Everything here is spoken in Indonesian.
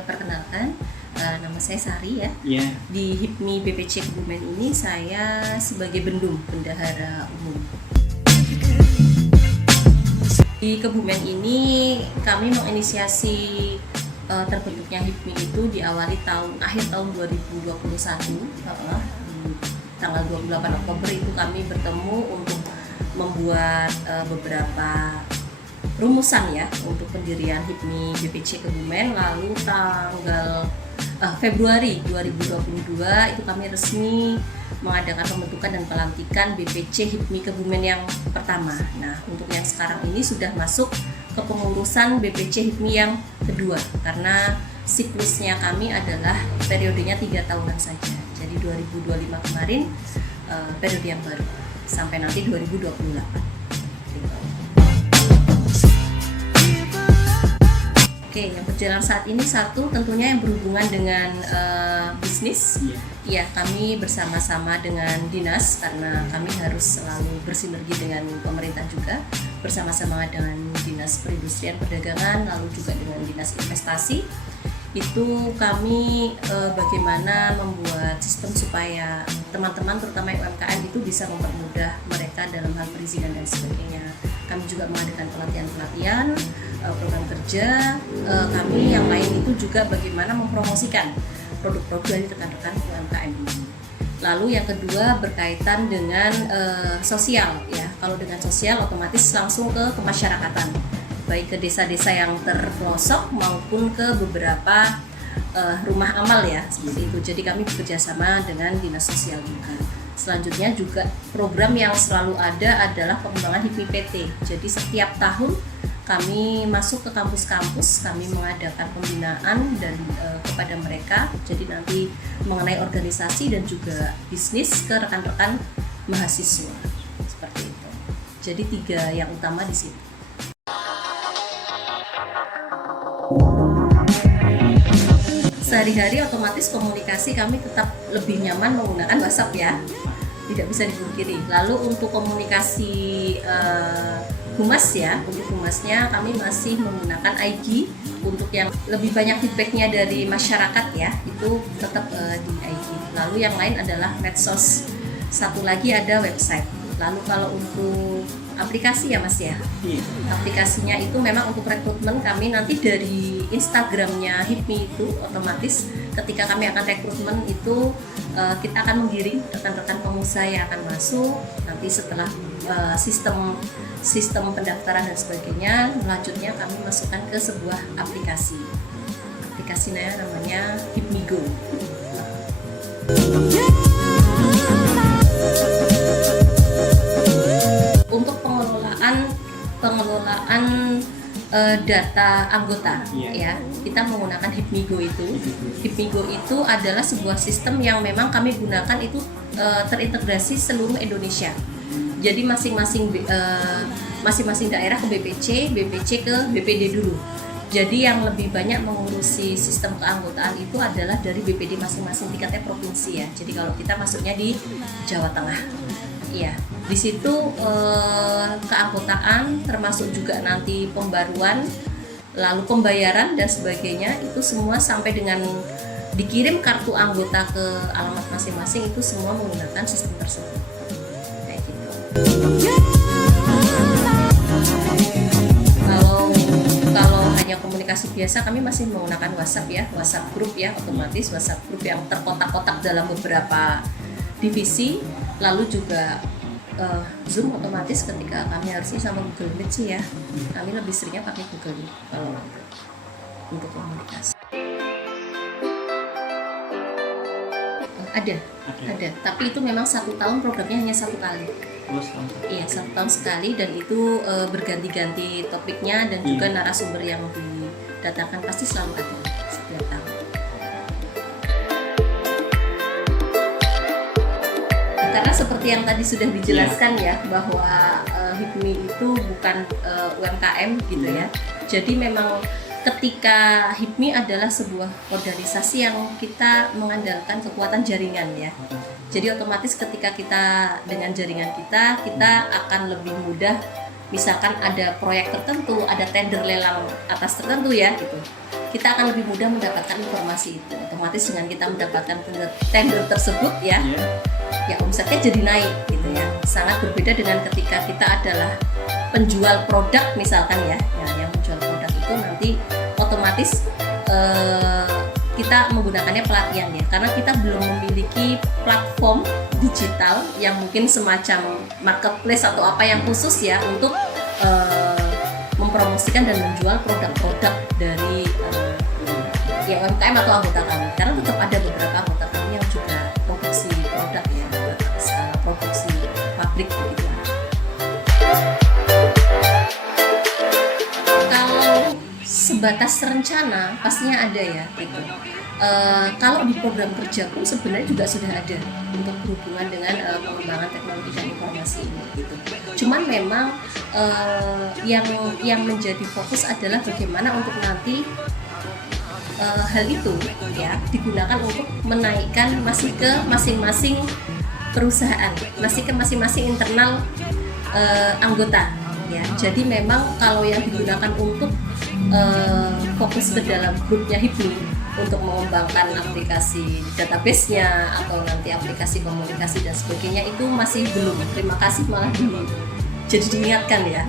saya perkenalkan, nama saya Sari ya. Yeah. Di HIPMI BPC Kebumen ini saya sebagai bendahara umum. Di Kebumen ini kami menginisiasi terbentuknya HIPMI itu diawali akhir tahun 2021. Tanggal 28 Oktober itu kami bertemu untuk membuat beberapa rumusan ya untuk pendirian HIPMI BPC Kebumen. Lalu tanggal Februari 2022 itu kami resmi mengadakan pembentukan dan pelantikan BPC HIPMI Kebumen yang pertama. Nah, untuk yang sekarang ini sudah masuk ke pengurusan BPC HIPMI yang kedua, karena siklusnya kami adalah periodenya 3 tahunan saja. Jadi 2025 kemarin periode yang baru sampai nanti 2028. Oke, yang berjalan saat ini satu tentunya yang berhubungan dengan bisnis. Ya, kami bersama-sama dengan dinas karena kami harus selalu bersinergi dengan pemerintah juga, bersama-sama dengan dinas perindustrian perdagangan, lalu juga dengan dinas investasi. Itu kami bagaimana membuat sistem supaya teman-teman terutama UMKM itu bisa mempermudah mereka dalam hal perizinan dan sebagainya. Kami juga mengadakan pelatihan-pelatihan, program kerja. Kami yang lain itu juga bagaimana mempromosikan produk-produk dari rekan-rekan UMKM ini. Lalu yang kedua berkaitan dengan sosial ya. Kalau dengan sosial otomatis langsung ke kemasyarakatan, baik ke desa-desa yang terpelosok maupun ke beberapa rumah amal ya, seperti itu. Jadi kami bekerja sama dengan dinas sosial juga. Selanjutnya juga program yang selalu ada adalah pengembangan HIPMI PT. Jadi setiap tahun kami masuk ke kampus-kampus, kami mengadakan pembinaan dan kepada mereka. Jadi nanti mengenai organisasi dan juga bisnis ke rekan-rekan mahasiswa seperti itu. Jadi 3 yang utama di sini. Sehari-hari otomatis komunikasi kami tetap lebih nyaman menggunakan WhatsApp ya, tidak bisa dipungkiri. Lalu untuk komunikasi humas ya, untuk humasnya kami masih menggunakan IG. Untuk yang lebih banyak feedbacknya dari masyarakat ya, itu tetap di IG. Lalu yang lain adalah medsos. Satu lagi ada website. Lalu kalau untuk aplikasi ya Mas ya, aplikasinya itu memang untuk rekrutmen kami nanti dari Instagramnya HIPMI itu otomatis ketika kami akan rekrutmen itu kita akan menggiring rekan-rekan pengusaha yang akan masuk. Nanti setelah sistem pendaftaran dan sebagainya, selanjutnya kami masukkan ke sebuah aplikasi. Aplikasinya namanya HIPMI Go. Untuk pengelolaan data anggota ya, kita menggunakan HIPMI Go itu. HIPMI Go itu adalah sebuah sistem yang memang kami gunakan itu terintegrasi seluruh Indonesia. Jadi masing-masing daerah ke BPC ke BPD dulu. Jadi yang lebih banyak mengurusi sistem keanggotaan itu adalah dari BPD masing-masing tingkatnya provinsi ya. Jadi kalau kita masuknya di Jawa Tengah. Iya, di situ keanggotaan termasuk juga nanti pembaruan, lalu pembayaran dan sebagainya itu semua sampai dengan dikirim kartu anggota ke alamat masing-masing itu semua menggunakan sistem tersebut. Kayak gitu. Kalau hanya komunikasi biasa kami masih menggunakan WhatsApp ya, WhatsApp group ya, otomatis WhatsApp group yang terkotak-kotak dalam beberapa divisi. Lalu juga Zoom otomatis ketika kami harusnya sama Google Meet sih ya, kami lebih seringnya pakai Google Meet kalau untuk komunikasi. Ada, tapi itu memang 1 tahun programnya hanya 1 kali. Iya, 1 tahun sekali dan itu berganti-ganti topiknya dan juga narasumber yang didatangkan pasti selalu ada setiap tahun. Karena seperti yang tadi sudah dijelaskan ya bahwa HIPMI itu bukan UMKM gitu ya. Jadi memang ketika HIPMI adalah sebuah organisasi yang kita mengandalkan kekuatan jaringan ya. Jadi otomatis ketika kita dengan jaringan kita akan lebih mudah, misalkan ada proyek tertentu, ada tender lelang atas tertentu ya gitu. kita akan lebih mudah mendapatkan informasi itu. Otomatis dengan kita mendapatkan tender tersebut ya omsetnya jadi naik gitu ya. Sangat berbeda dengan ketika kita adalah penjual produk misalkan ya yang menjual produk itu nanti otomatis kita menggunakannya pelatihan ya, karena kita belum memiliki platform digital yang mungkin semacam marketplace atau apa yang khusus ya untuk mempromosikan dan menjual produk-produk dari UMKM atau anggota kami, karena tetap ada beberapa anggota kami yang juga produksi produk ya, produksi pabrik begitu. Kalau sebatas rencana pastinya ada ya gitu. Kalau di program kerja pun sebenarnya juga sudah ada untuk berhubungan dengan pengembangan teknologi dan informasi ini gitu. Cuman memang yang menjadi fokus adalah bagaimana untuk nanti hal itu ya digunakan untuk menaikkan masih ke masing-masing perusahaan, masih ke masing-masing internal anggota ya. Jadi memang kalau yang digunakan untuk fokus ke dalam grupnya HIPMI untuk mengembangkan aplikasi database-nya atau nanti aplikasi komunikasi dan sebagainya itu masih belum. Terima kasih malah jadi diingatkan ya.